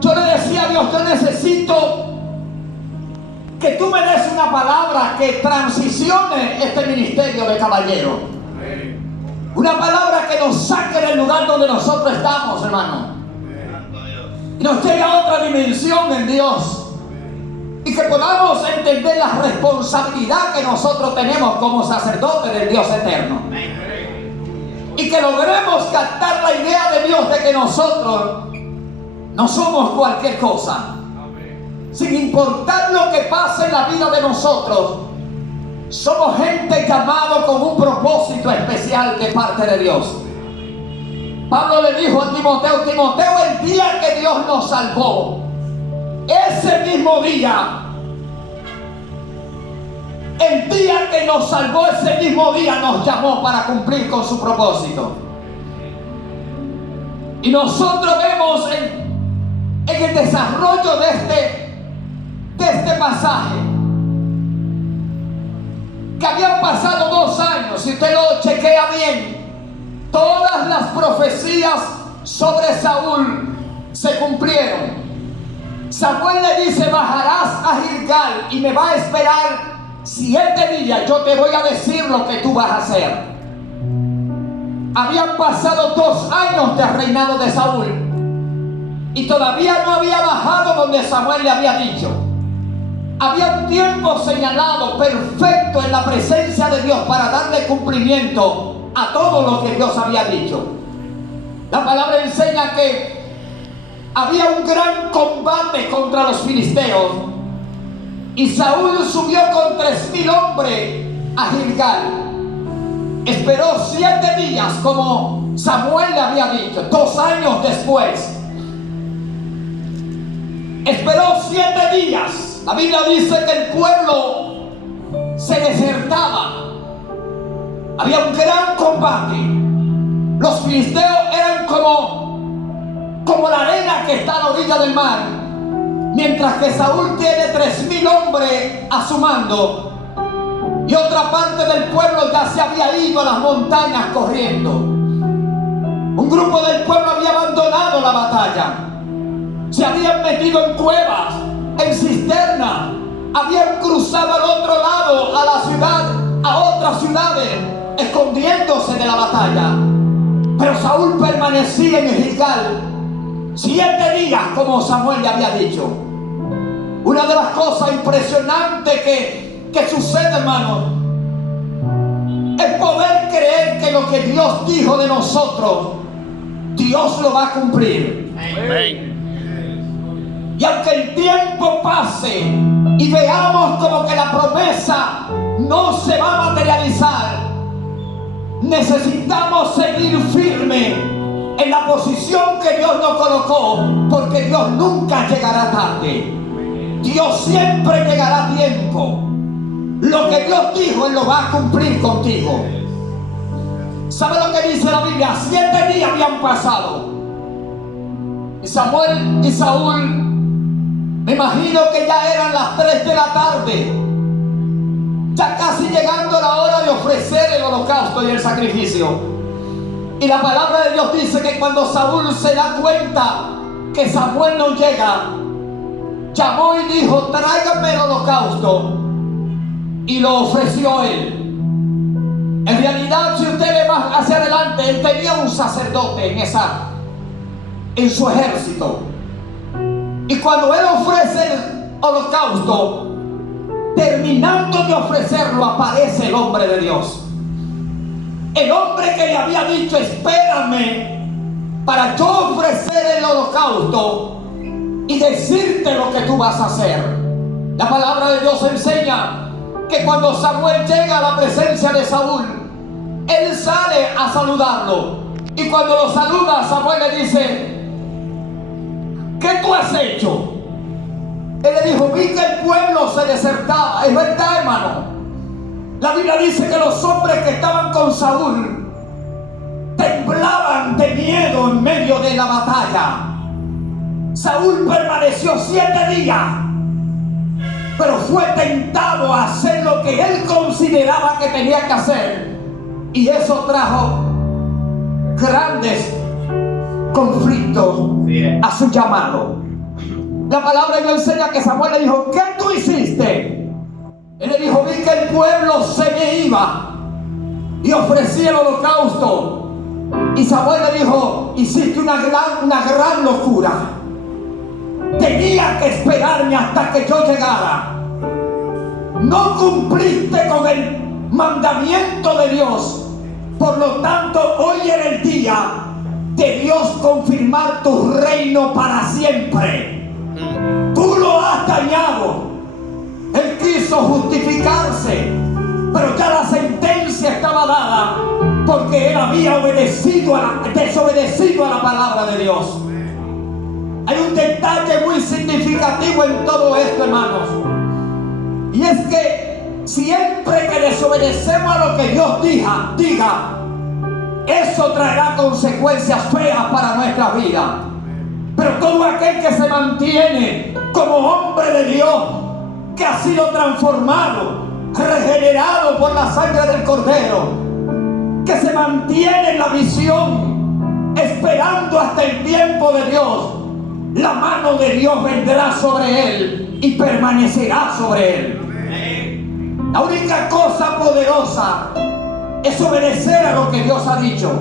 Yo le decía a Dios, yo necesito que tú me des una palabra que transicione este ministerio de caballero. Una palabra que nos saque del lugar donde nosotros estamos, hermano. Y nos lleve a otra dimensión en Dios. Y que podamos entender la responsabilidad que nosotros tenemos como sacerdotes del Dios eterno. Y que logremos captar la idea de Dios de que nosotros no somos cualquier cosa. Sin importar lo que pase en la vida de nosotros, somos gente llamada con un propósito especial de parte de Dios. Pablo le dijo a Timoteo, Timoteo, el día que Dios nos salvó, ese mismo día, el día que nos salvó, ese mismo día nos llamó para cumplir con su propósito. Y nosotros vemos en el desarrollo de este pasaje que habían pasado 2 años. Si usted lo chequea bien, todas las profecías sobre Saúl se cumplieron. Samuel le dice, bajarás a Gilgal y me va a esperar 7 días, yo te voy a decir lo que tú vas a hacer. Habían pasado 2 años del reinado de Saúl y todavía no había bajado donde Samuel le había dicho. Había un tiempo señalado, perfecto, en la presencia de Dios para darle cumplimiento a todo lo que Dios había dicho. La palabra enseña que había un gran combate contra los filisteos y Saúl subió con 3,000 hombres a Gilgal. Esperó 7 días como Samuel le había dicho. 2 años después esperó 7 días. La Biblia dice que el pueblo se desertaba. Había un gran combate. Los filisteos eran como la arena que está a la orilla del mar, mientras que Saúl tiene 3,000 hombres a su mando y otra parte del pueblo ya se había ido a las montañas corriendo. Un grupo del pueblo había abandonado la batalla, se habían metido en cuevas, en cisternas, habían cruzado al otro lado, a la ciudad, a otras ciudades, escondiéndose de la batalla. Pero Saúl permanecía en Gilgal 7 días como Samuel le había dicho. Una de las cosas impresionantes que sucede, hermano, es poder creer que lo que Dios dijo de nosotros, Dios lo va a cumplir. Amén. Y aunque el tiempo pase y veamos como que la promesa no se va a materializar, necesitamos seguir firme en la posición que Dios nos colocó, porque Dios nunca llegará tarde. Dios siempre llegará a tiempo. Lo que Dios dijo, Él lo va a cumplir contigo. ¿Sabe lo que dice la Biblia? 7 días habían pasado y Samuel y Saúl, me imagino que ya eran las 3 de la tarde, ya casi llegando la hora de ofrecer el holocausto y el sacrificio. Y la palabra de Dios dice que cuando Saúl se da cuenta que Samuel no llega, llamó y dijo, tráigame el holocausto, y lo ofreció él. En realidad, si usted ve más hacia adelante, él tenía un sacerdote en su ejército. Y cuando él ofrece el holocausto, terminando de ofrecerlo, aparece el hombre de Dios. El hombre que le había dicho, espérame para yo ofrecer el holocausto y decirte lo que tú vas a hacer. La palabra de Dios enseña que cuando Samuel llega a la presencia de Saúl, él sale a saludarlo. Y cuando lo saluda, Samuel le dice, ¿qué tú has hecho? Él le dijo, vi que el pueblo se desertaba. Es verdad, hermano. La Biblia dice que los hombres que estaban con Saúl temblaban de miedo en medio de la batalla. Saúl permaneció 7 días, pero fue tentado a hacer lo que él consideraba que tenía que hacer, y eso trajo grandes conflictos a su llamado. La palabra nos enseña que Samuel le dijo: ¿qué tú hiciste? Él le dijo: vi que el pueblo se me iba y ofrecí el holocausto. Y Samuel le dijo: hiciste una gran locura. Tenía que esperarme hasta que yo llegara. No cumpliste con el mandamiento de Dios. Por lo tanto, hoy era el día de Dios confirmar tu reino para siempre. Tú lo has dañado. Él quiso justificarse, pero ya la sentencia estaba dada, porque él había desobedecido a la palabra de Dios. Hay un detalle muy significativo en todo esto, hermanos, y es que siempre que desobedecemos a lo que Dios diga, eso traerá consecuencias feas para nuestra vida. Pero todo aquel que se mantiene como hombre de Dios, que ha sido transformado, regenerado por la sangre del Cordero, que se mantiene en la visión, esperando hasta el tiempo de Dios, la mano de Dios vendrá sobre él y permanecerá sobre él. La única cosa poderosa es obedecer a lo que Dios ha dicho.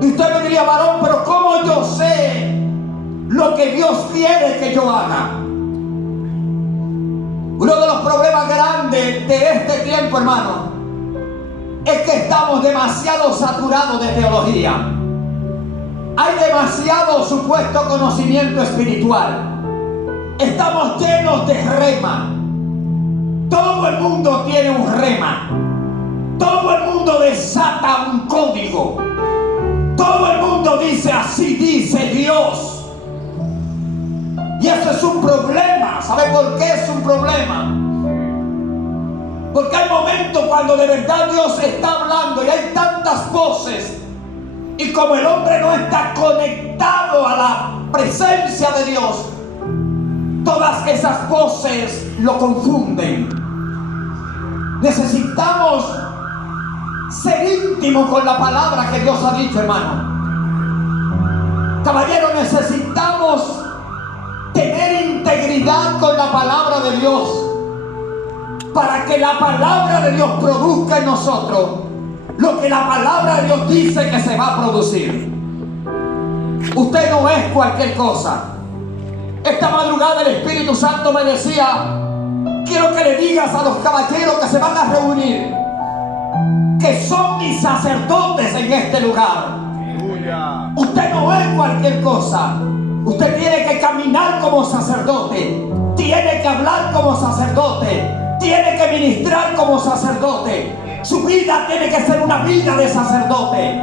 Y usted me diría: varón, pero ¿cómo yo sé lo que Dios quiere que yo haga? Uno de los problemas grandes de este tiempo, hermano, es que estamos demasiado saturados de teología. Hay demasiado supuesto conocimiento espiritual. Estamos llenos de rema. Todo el mundo tiene un rema. Todo el mundo desata un código. Todo el mundo dice: así dice Dios. Y eso es un problema. ¿Sabe por qué es un problema? Porque hay momentos cuando de verdad Dios está hablando y hay tantas voces, y como el hombre no está conectado a la presencia de Dios, todas esas voces lo confunden. Necesitamos ser íntimos con la palabra que Dios ha dicho, hermano. Caballero, necesitamos tener integridad con la palabra de Dios, para que la palabra de Dios produzca en nosotros lo que la palabra de Dios dice que se va a producir. Usted no es cualquier cosa. Esta madrugada el Espíritu Santo me decía: quiero que le digas a los caballeros que se van a reunir que son mis sacerdotes en este lugar. Usted no es cualquier cosa. Usted tiene que caminar como sacerdote, tiene que hablar como sacerdote, tiene que ministrar como sacerdote. Su vida tiene que ser una vida de sacerdote.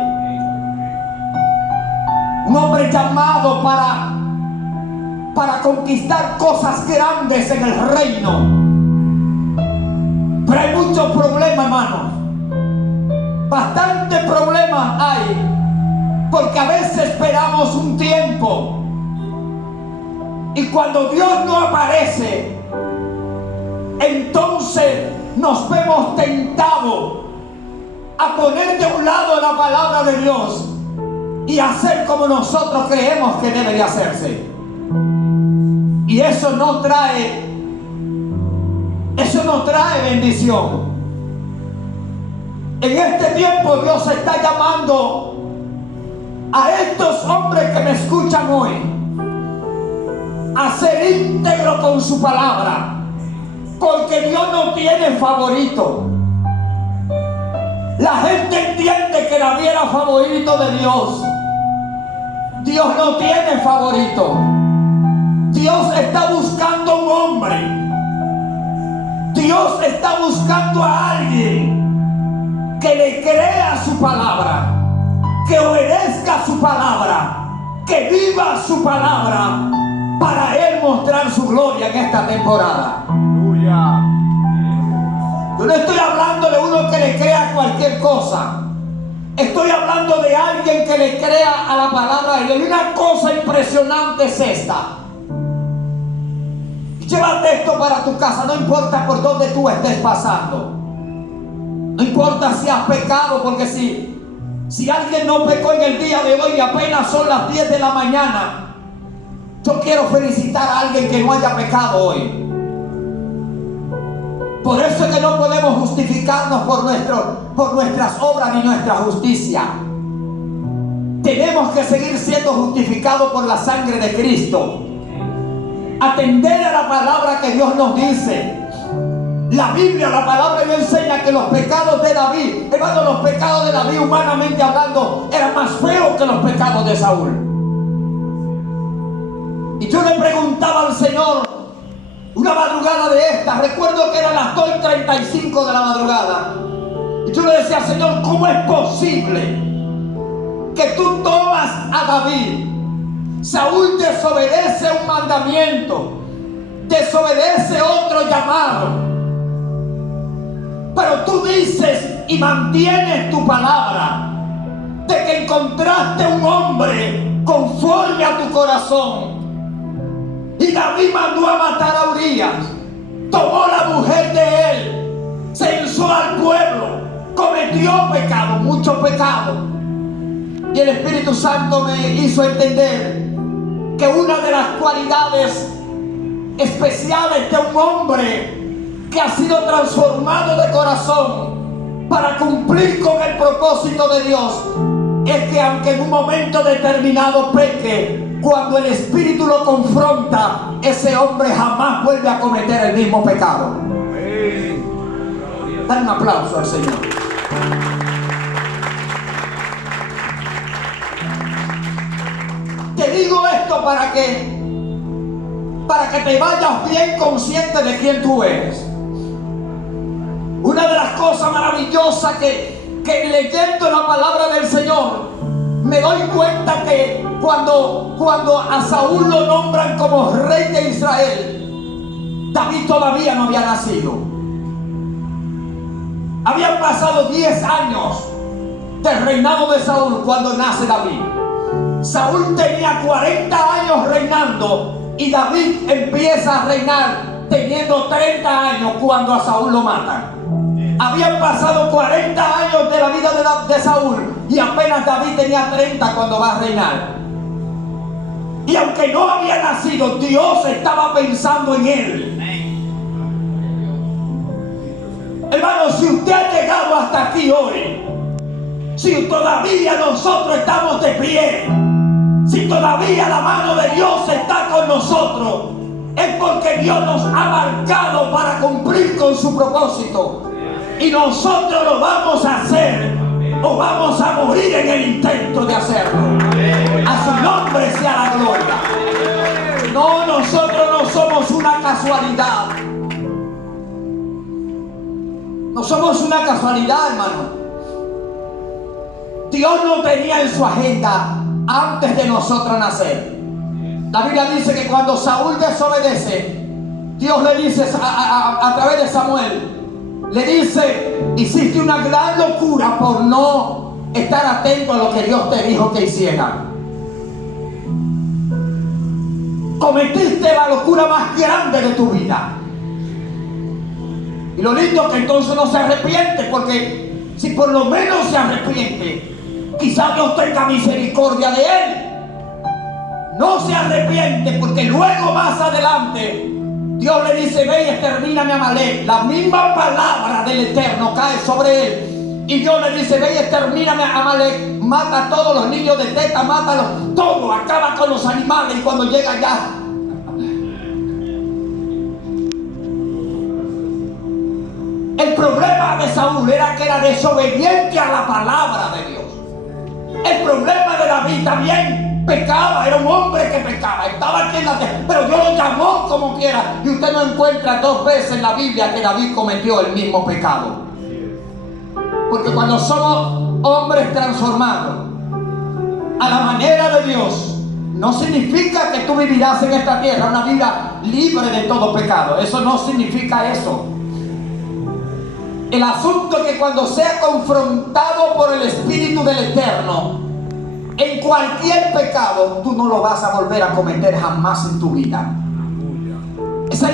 Un hombre llamado para conquistar cosas grandes en el reino. Pero hay muchos problemas, hermanos. Bastantes problemas hay, porque a veces esperamos un tiempo, y cuando Dios no aparece, entonces nos vemos tentados a poner de un lado la palabra de Dios y hacer como nosotros creemos que debe de hacerse. Y eso no trae bendición. En este tiempo Dios está llamando a estos hombres que me escuchan hoy a ser íntegro con su palabra, porque Dios no tiene favorito. La gente entiende que la vida era favorito de Dios. Dios no tiene favorito. Dios está buscando un hombre. Dios está buscando a alguien que le crea su palabra, que obedezca su palabra, que viva su palabra, para Él mostrar su gloria en esta temporada. Aleluya. Yo no estoy hablando de uno que le crea cualquier cosa. Estoy hablando de alguien que le crea a la palabra de Dios. Y una cosa impresionante es esta. Llévate esto para tu casa, no importa por dónde tú estés pasando. No importa si has pecado, porque si Si alguien no pecó en el día de hoy y apenas son las 10 de la mañana, yo quiero felicitar a alguien que no haya pecado hoy. Por eso es que no podemos justificarnos por nuestras obras ni nuestra justicia. Tenemos que seguir siendo justificados por la sangre de Cristo. Atender a la palabra que Dios nos dice. La Biblia, la palabra nos enseña que los pecados de David, hermano, los pecados de David, humanamente hablando, eran más feos que los pecados de Saúl. Y yo le preguntaba al Señor, una madrugada de esta, recuerdo que eran las 2:35 de la madrugada, y yo le decía, Señor, ¿cómo es posible que tú tomas a David? Saúl desobedece un mandamiento, desobedece otro llamado, pero tú dices y mantienes tu palabra de que encontraste un hombre conforme a tu corazón. Y David mandó a matar a Urías, tomó la mujer de él, censó al pueblo, cometió pecado, mucho pecado. Y el Espíritu Santo me hizo entender que una de las cualidades especiales de un hombre que ha sido transformado de corazón para cumplir con el propósito de Dios es que aunque en un momento determinado peque, cuando el Espíritu lo confronta, ese hombre jamás vuelve a cometer el mismo pecado. Dale un aplauso al Señor. Te digo esto para que te vayas bien consciente de quién tú eres. Una de las cosas maravillosas que leyendo la palabra del Señor me doy cuenta que cuando a Saúl lo nombran como rey de Israel, David todavía no había nacido. Habían pasado 10 años del reinado de Saúl cuando nace David. Saúl tenía 40 años reinando y David empieza a reinar teniendo 30 años cuando a Saúl lo matan. Habían pasado 40 años de la vida de Saúl y apenas David tenía 30 cuando va a reinar. Y aunque no había nacido, Dios estaba pensando en él. Hermano, si usted ha llegado hasta aquí hoy, si todavía nosotros estamos de pie, si todavía la mano de Dios está con nosotros, es porque Dios nos ha marcado para cumplir con su propósito. Y nosotros lo vamos a hacer o vamos a morir en el intento de hacerlo. A su nombre sea la gloria. No, nosotros no somos una casualidad. No somos una casualidad, hermano. Dios no tenía en su agenda antes de nosotros nacer. La Biblia dice que cuando Saúl desobedece, Dios le dice a través de Samuel, le dice, hiciste una gran locura por no estar atento a lo que Dios te dijo que hiciera. Cometiste la locura más grande de tu vida. Y lo lindo es que entonces no se arrepiente, porque si por lo menos se arrepiente, quizás Dios tenga misericordia de él. No se arrepiente porque luego más adelante Dios le dice, ve y extermíname a Amalek. La misma palabra del Eterno cae sobre él. Y Dios le dice, ve y extermíname a Amalek. Mata a todos los niños de teta, mátalos, todo, acaba con los animales. Y cuando llega allá, el problema de Saúl era que era desobediente a la palabra de Dios. El problema de David también pecaba, era un hombre que pecaba, estaba aquí en la tierra, pero Dios lo llamó como quiera. Y usted no encuentra 2 veces en la Biblia que David cometió el mismo pecado. Porque cuando somos hombres transformados a la manera de Dios, no significa que tú vivirás en esta tierra una vida libre de todo pecado. Eso no significa eso. El asunto es que cuando sea confrontado por el Espíritu del Eterno en cualquier pecado, tú no lo vas a volver a cometer jamás en tu vida. Esa es la